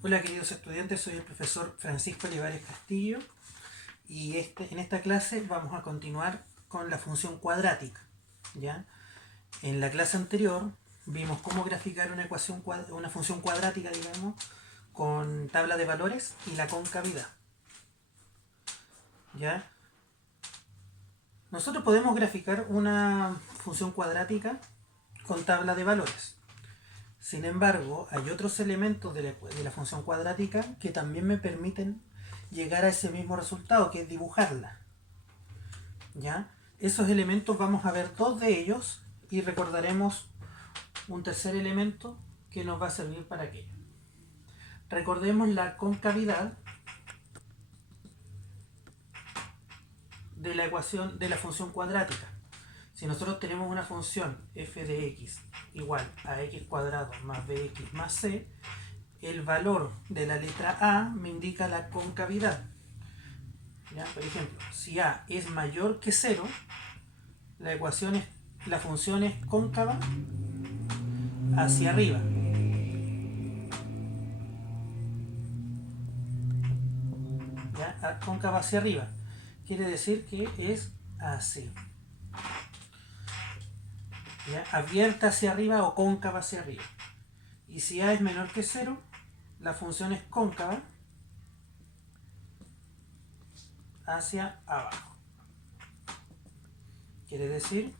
Hola queridos estudiantes, soy el profesor Francisco Olivares Castillo y en esta clase vamos a continuar con la función cuadrática. ¿Ya? En la clase anterior vimos cómo graficar una función cuadrática, digamos, con tabla de valores y la concavidad. ¿Ya? Nosotros podemos graficar una función cuadrática con tabla de valores. Sin embargo, hay otros elementos de la función cuadrática que también me permiten llegar a ese mismo resultado, que es dibujarla. ¿Ya? Esos elementos vamos a ver dos de ellos y recordaremos un tercer elemento que nos va a servir para aquello. Recordemos la concavidad de la ecuación de la función cuadrática. Si nosotros tenemos una función f de x igual a x cuadrado más bx más c, el valor de la letra a me indica la concavidad. ¿Ya? Por ejemplo, si a es mayor que 0, la función es cóncava hacia arriba. ¿Ya? Cóncava hacia arriba. Quiere decir que es así. ¿Ya? Abierta hacia arriba o cóncava hacia arriba. Y si a es menor que 0, la función es cóncava hacia abajo. Quiere decir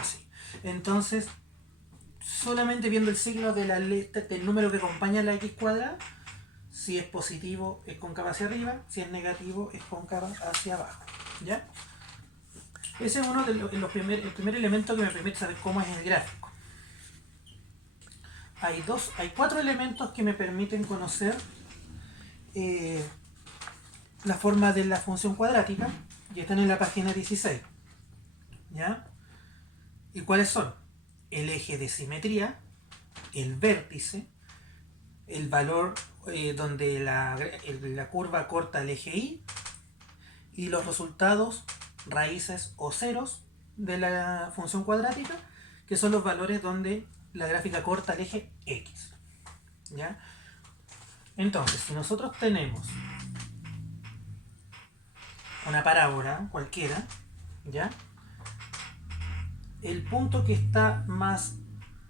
así. Entonces, solamente viendo el signo de la letra, del número que acompaña la x cuadrada, si es positivo es cóncava hacia arriba, si es negativo es cóncava hacia abajo. ¿Ya? Ese es uno de el primer elemento que me permite saber cómo es el gráfico. Hay cuatro elementos que me permiten conocer la forma de la función cuadrática y están en la página 16. ¿Ya? ¿Y cuáles son? El eje de simetría, el vértice, el valor donde la curva corta el eje y los resultados, raíces o ceros de la función cuadrática, que son los valores donde la gráfica corta el eje x. ¿Ya? Entonces, si nosotros tenemos una parábola cualquiera, ¿ya? El punto que está más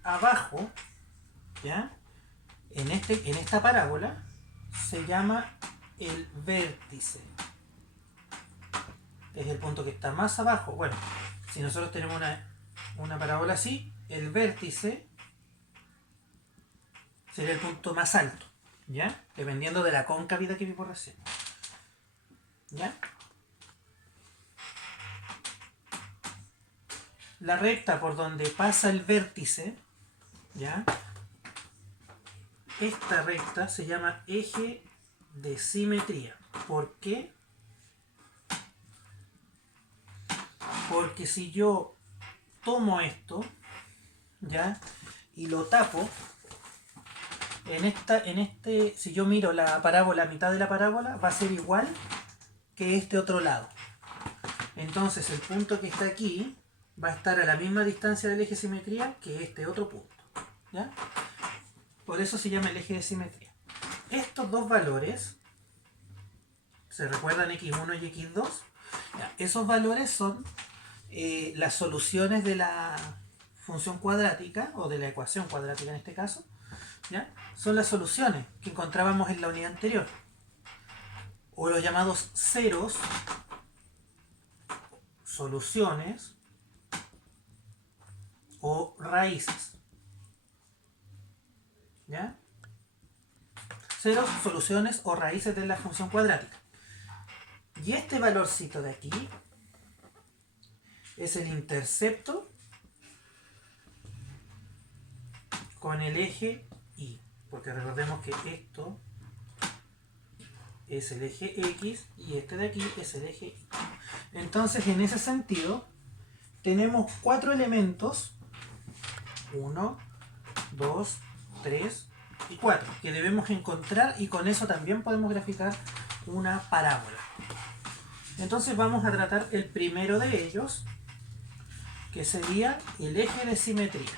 abajo, ¿ya? En esta parábola se llama el vértice. Es el punto que está más abajo. Bueno, si nosotros tenemos una parábola así, el vértice sería el punto más alto, ¿ya? Dependiendo de la concavidad que vimos recién. ¿Ya? La recta por donde pasa el vértice, ¿ya? Esta recta se llama eje de simetría. ¿Por qué? Porque si yo tomo esto, ¿ya? Y lo tapo, si yo miro la parábola, mitad de la parábola, va a ser igual que este otro lado. Entonces el punto que está aquí va a estar a la misma distancia del eje de simetría que este otro punto. ¿Ya? Por eso se llama el eje de simetría. Estos dos valores, ¿se recuerdan x1 y x2? ¿Ya? Esos valores son las soluciones de la función cuadrática, o de la ecuación cuadrática en este caso. ¿Ya? Son las soluciones que encontrábamos en la unidad anterior, o los llamados ceros, soluciones o raíces. ¿Ya? Ceros, soluciones o raíces de la función cuadrática. Y este valorcito de aquí es el intercepto con el eje y, porque recordemos que esto es el eje x y este de aquí es el eje y. Entonces, en ese sentido, tenemos cuatro elementos, 1, 2, 3 y 4, que debemos encontrar, y con eso también podemos graficar una parábola. Entonces vamos a tratar el primero de ellos, que sería el eje de simetría.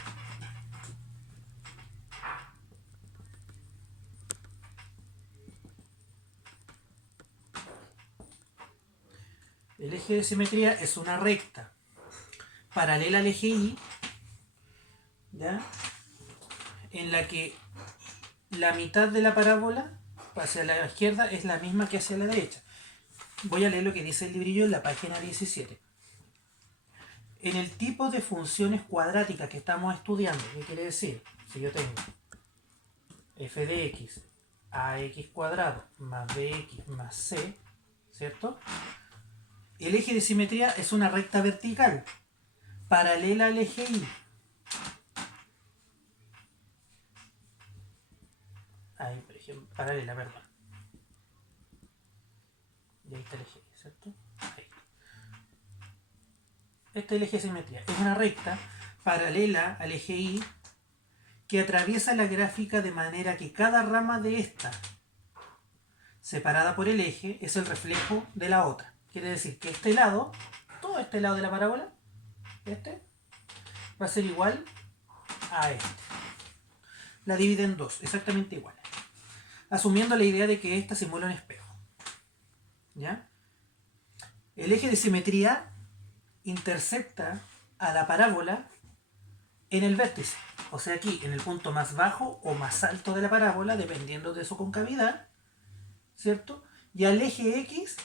El eje de simetría es una recta paralela al eje Y, ¿ya? En la que la mitad de la parábola hacia la izquierda es la misma que hacia la derecha. Voy a leer lo que dice el librillo en la página 17. En el tipo de funciones cuadráticas que estamos estudiando, ¿qué quiere decir? Si yo tengo f de x, ax cuadrado más bx más c, ¿cierto? El eje de simetría es una recta vertical paralela al eje Y. Ahí, por ejemplo, paralela, perdón. Y ahí está el eje Y, ¿cierto? Ahí. Este es el eje de simetría. Es una recta paralela al eje Y que atraviesa la gráfica de manera que cada rama de esta, separada por el eje, es el reflejo de la otra. Quiere decir que este lado, todo este lado de la parábola, este, va a ser igual a este. La divide en dos, exactamente igual. Asumiendo la idea de que esta simula un espejo. ¿Ya? El eje de simetría intersecta a la parábola en el vértice. O sea, aquí, en el punto más bajo o más alto de la parábola, dependiendo de su concavidad, ¿cierto? Y al eje X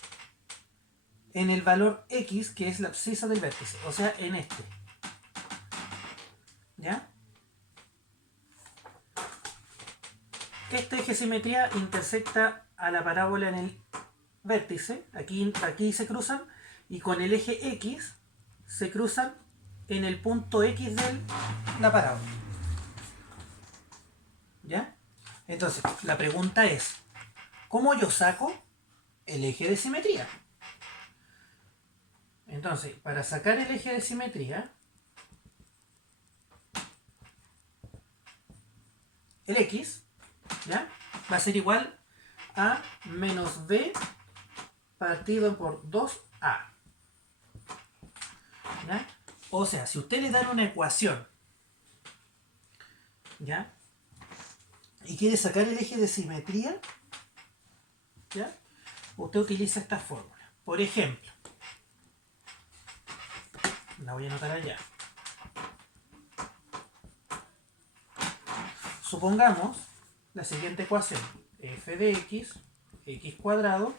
en el valor X, que es la abscisa del vértice. O sea, en este. ¿Ya? Este eje de simetría intersecta a la parábola en el vértice. Aquí se cruzan. Y con el eje X se cruzan en el punto X de la parábola. ¿Ya? Entonces, la pregunta es, ¿cómo yo saco el eje de simetría? Entonces, para sacar el eje de simetría, el X, ¿ya? Va a ser igual a menos B partido por 2A. ¿Ya? O sea, si usted le dan una ecuación, ¿ya? Y quiere sacar el eje de simetría, ¿ya? Usted utiliza esta fórmula. Por ejemplo, la voy a anotar allá. Supongamos la siguiente ecuación. F de x, x cuadrado,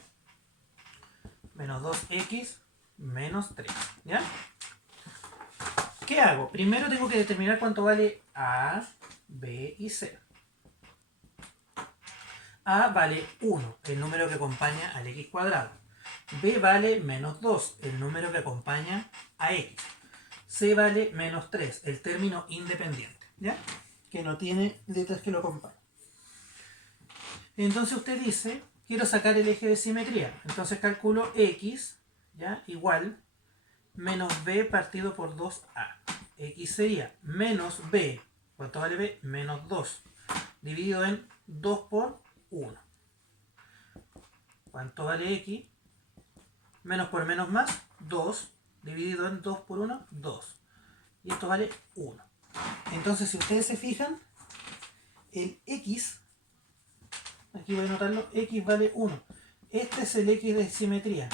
menos 2x, menos 3. ¿Ya? ¿Qué hago? Primero tengo que determinar cuánto vale A, B y C. A vale 1, el número que acompaña al x cuadrado. B vale menos 2, el número que acompaña a x. C vale menos 3, el término independiente, ¿ya? Que no tiene letras que lo acompañen. Entonces usted dice, quiero sacar el eje de simetría. Entonces calculo x, ¿ya? Igual menos b partido por 2a. X sería menos b. ¿Cuánto vale b? Menos 2. Dividido en 2 por 1. ¿Cuánto vale x? Menos por menos más, 2. Dividido en 2 por 1, 2. Y esto vale 1. Entonces, si ustedes se fijan, el x, aquí voy a anotarlo, x vale 1. Este es el x de simetría.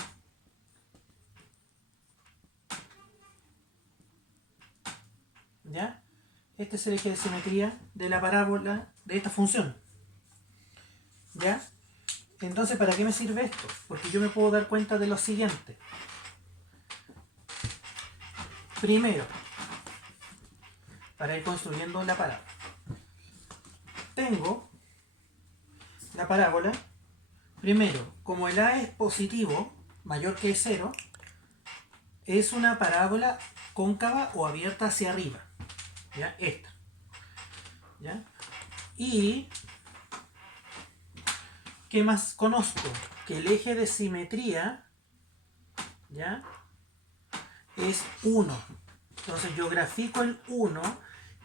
¿Ya? Este es el eje de simetría de la parábola de esta función. ¿Ya? Entonces, ¿para qué me sirve esto? Porque yo me puedo dar cuenta de lo siguiente. Primero, para ir construyendo la parábola. Tengo la parábola. Primero, como el A es positivo, mayor que 0, es una parábola cóncava o abierta hacia arriba. ¿Ya? Esta. ¿Ya? Y ¿qué más conozco? Que el eje de simetría, ¿ya? Es 1. Entonces yo grafico el 1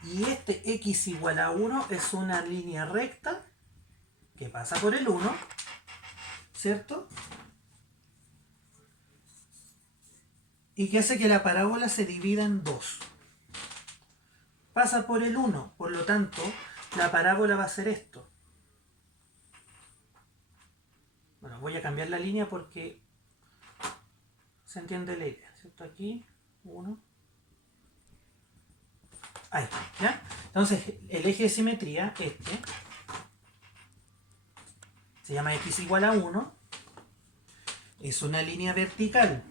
y este x igual a 1 es una línea recta que pasa por el 1, ¿cierto? Y que hace que la parábola se divida en 2. Pasa por el 1, por lo tanto, la parábola va a ser esto. Bueno, voy a cambiar la línea porque se entiende la idea, ¿cierto? Aquí, 1. Ahí, ¿ya? Entonces, el eje de simetría, se llama x igual a 1, es una línea vertical,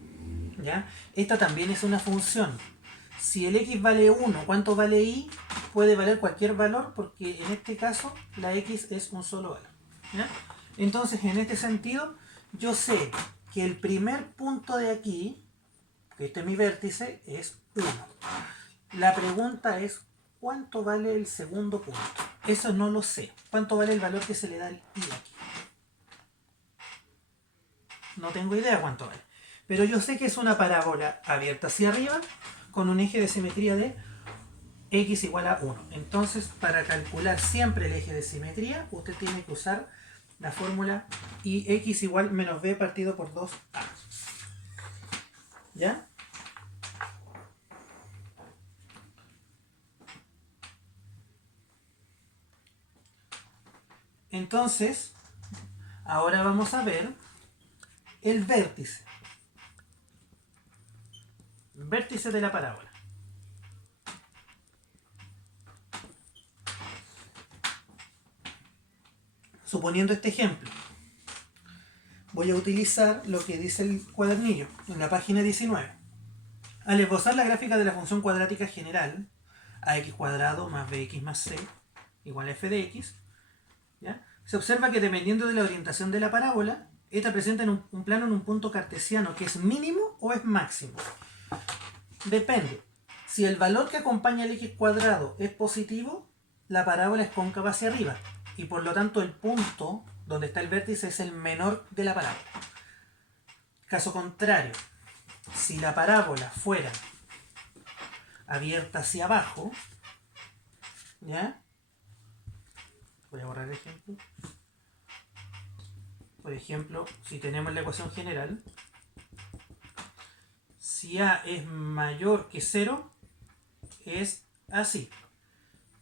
¿ya? Esta también es una función. Si el x vale 1, ¿cuánto vale y? Puede valer cualquier valor porque en este caso la x es un solo valor, ¿ya? Entonces, en este sentido, yo sé que el primer punto de aquí, que este es mi vértice, es 1. La pregunta es, ¿cuánto vale el segundo punto? Eso no lo sé. ¿Cuánto vale el valor que se le da al i aquí? No tengo idea cuánto vale. Pero yo sé que es una parábola abierta hacia arriba con un eje de simetría de x igual a 1. Entonces, para calcular siempre el eje de simetría, usted tiene que usar la fórmula ix igual menos b partido por 2a. ¿Ya? Entonces, ahora vamos a ver el vértice. Vértice de la parábola. Suponiendo este ejemplo, voy a utilizar lo que dice el cuadernillo en la página 19. Al esbozar la gráfica de la función cuadrática general, ax cuadrado más bx más c igual a f de x, ¿ya? Se observa que dependiendo de la orientación de la parábola, esta presenta en un plano en un punto cartesiano que es mínimo o es máximo. Depende. Si el valor que acompaña al x cuadrado es positivo, la parábola es cóncava hacia arriba y por lo tanto el punto donde está el vértice es el menor de la parábola. Caso contrario, si la parábola fuera abierta hacia abajo, ¿ya? Voy a borrar el ejemplo. Por ejemplo, si tenemos la ecuación general, si a es mayor que 0, es así.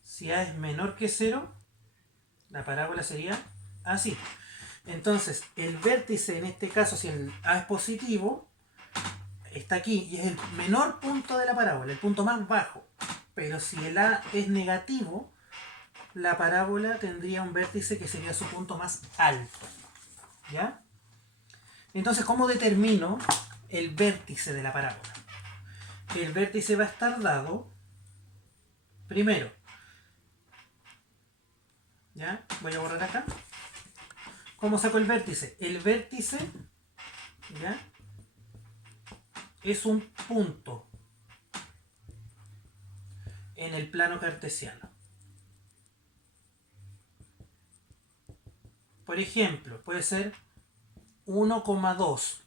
Si a es menor que 0, la parábola sería así. Entonces, el vértice en este caso, si el a es positivo, está aquí y es el menor punto de la parábola, el punto más bajo. Pero si el a es negativo, la parábola tendría un vértice que sería su punto más alto. ¿Ya? Entonces, ¿cómo determino el vértice de la parábola? El vértice va a estar dado, primero, ¿ya? Voy a borrar acá. ¿Cómo saco el vértice? El vértice, ¿ya? Es un punto en el plano cartesiano. Por ejemplo, puede ser 1,2.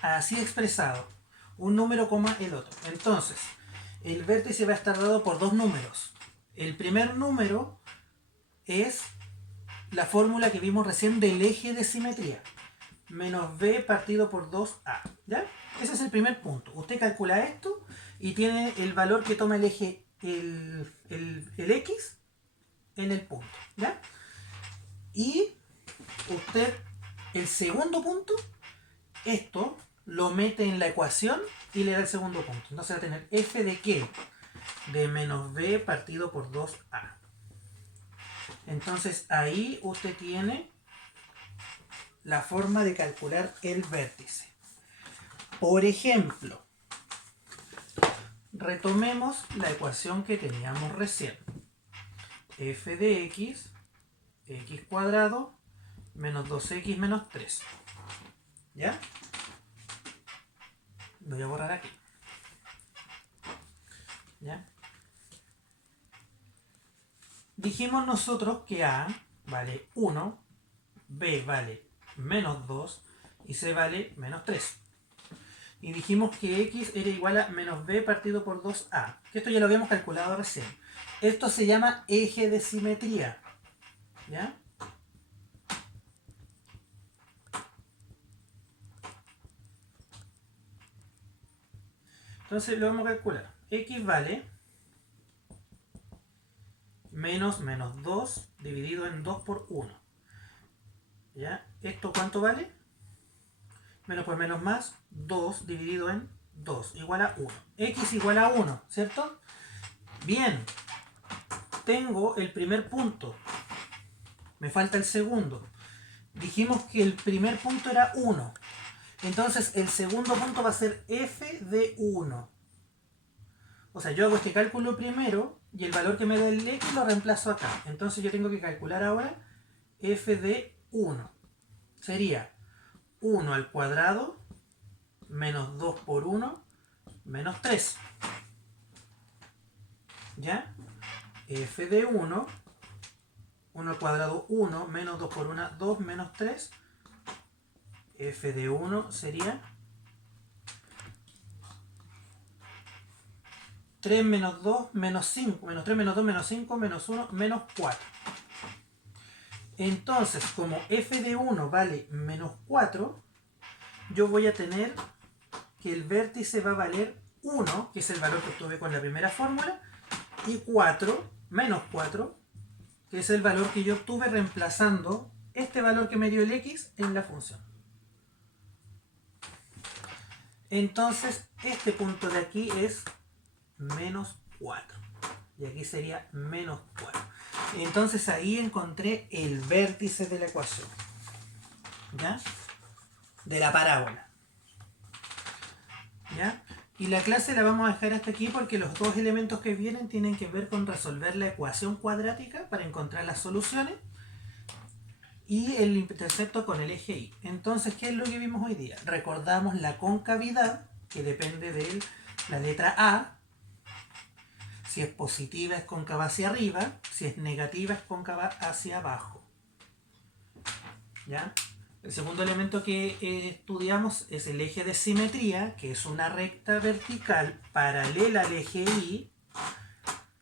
Así expresado. Un número, el otro. Entonces, el vértice va a estar dado por dos números. El primer número es la fórmula que vimos recién del eje de simetría. Menos b partido por 2a. ¿Ya? Ese es el primer punto. Usted calcula esto y tiene el valor que toma el eje, el x en el punto. ¿Ya? Y usted, el segundo punto, esto lo mete en la ecuación y le da el segundo punto. Entonces va a tener f de qué? De menos b partido por 2a. Entonces ahí usted tiene la forma de calcular el vértice. Por ejemplo, retomemos la ecuación que teníamos recién. F de x, x cuadrado, menos 2x menos 3. ¿Ya? Voy a borrar aquí. ¿Ya? Dijimos nosotros que a vale 1, b vale menos 2 y c vale menos 3. Y dijimos que x era igual a menos b partido por 2a. Que esto ya lo habíamos calculado recién. Esto se llama eje de simetría. ¿Ya? Entonces lo vamos a calcular. X vale menos 2 dividido en 2 por 1. ¿Ya? ¿Esto cuánto vale? Menos por menos más, 2 dividido en 2 igual a 1. X igual a 1, ¿cierto? Bien, tengo el primer punto. Me falta el segundo. Dijimos que el primer punto era 1. Entonces el segundo punto va a ser f de 1. O sea, yo hago este cálculo primero y el valor que me da el x lo reemplazo acá. Entonces yo tengo que calcular ahora f de 1. Sería 1 al cuadrado menos 2 por 1 menos 3. ¿Ya? F de 1, 1 al cuadrado 1 menos 2 por 1, 2 menos 3. F de 1 sería 3 menos 2 menos 5, menos 3 menos 2 menos 5 menos 1 menos 4. Entonces, como f de 1 vale menos 4, yo voy a tener que el vértice va a valer 1, que es el valor que obtuve con la primera fórmula, y 4, menos 4, que es el valor que yo obtuve reemplazando este valor que me dio el x en la función. Entonces, este punto de aquí es menos 4. Y aquí sería menos 4. Entonces ahí encontré el vértice de la ecuación. ¿Ya? De la parábola. ¿Ya? Y la clase la vamos a dejar hasta aquí porque los dos elementos que vienen tienen que ver con resolver la ecuación cuadrática para encontrar las soluciones y el intercepto con el eje y. Entonces, ¿qué es lo que vimos hoy día? Recordamos la concavidad, que depende de la letra A. Si es positiva es cóncava hacia arriba, si es negativa es cóncava hacia abajo. ¿Ya? El segundo elemento que estudiamos es el eje de simetría, que es una recta vertical paralela al eje Y,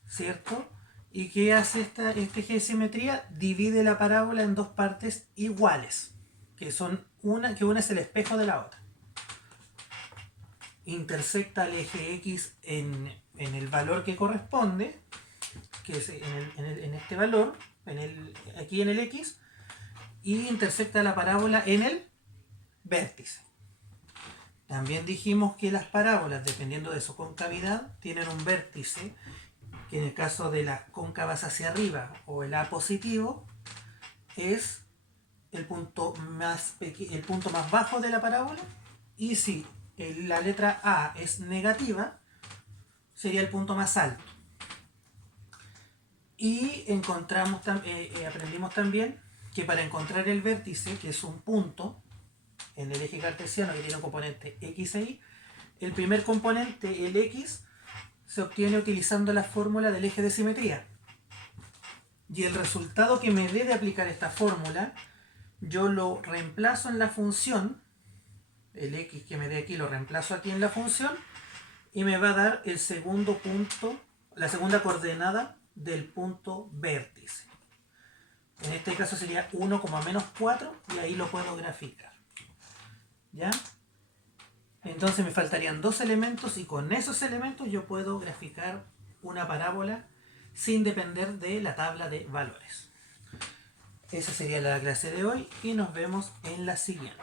¿cierto? ¿Y qué hace este eje de simetría? Divide la parábola en dos partes iguales, que una es el espejo de la otra. Intersecta el eje X en el valor que corresponde, que es en este valor, aquí en el X, y intersecta la parábola en el vértice. También dijimos que las parábolas, dependiendo de su concavidad, tienen un vértice, que en el caso de las cóncavas hacia arriba o el A positivo, es el punto más bajo de la parábola, y si la letra A es negativa, sería el punto más alto. Y aprendimos también que para encontrar el vértice, que es un punto en el eje cartesiano que tiene un componente x e y, el primer componente, el x, se obtiene utilizando la fórmula del eje de simetría. Y el resultado que me dé de aplicar esta fórmula, yo lo reemplazo en la función, el x que me dé aquí lo reemplazo aquí en la función, y me va a dar el segundo punto, la segunda coordenada del punto vértice. En este caso sería 1, menos 4, y ahí lo puedo graficar. ¿Ya? Entonces me faltarían dos elementos y con esos elementos yo puedo graficar una parábola sin depender de la tabla de valores. Esa sería la clase de hoy y nos vemos en la siguiente.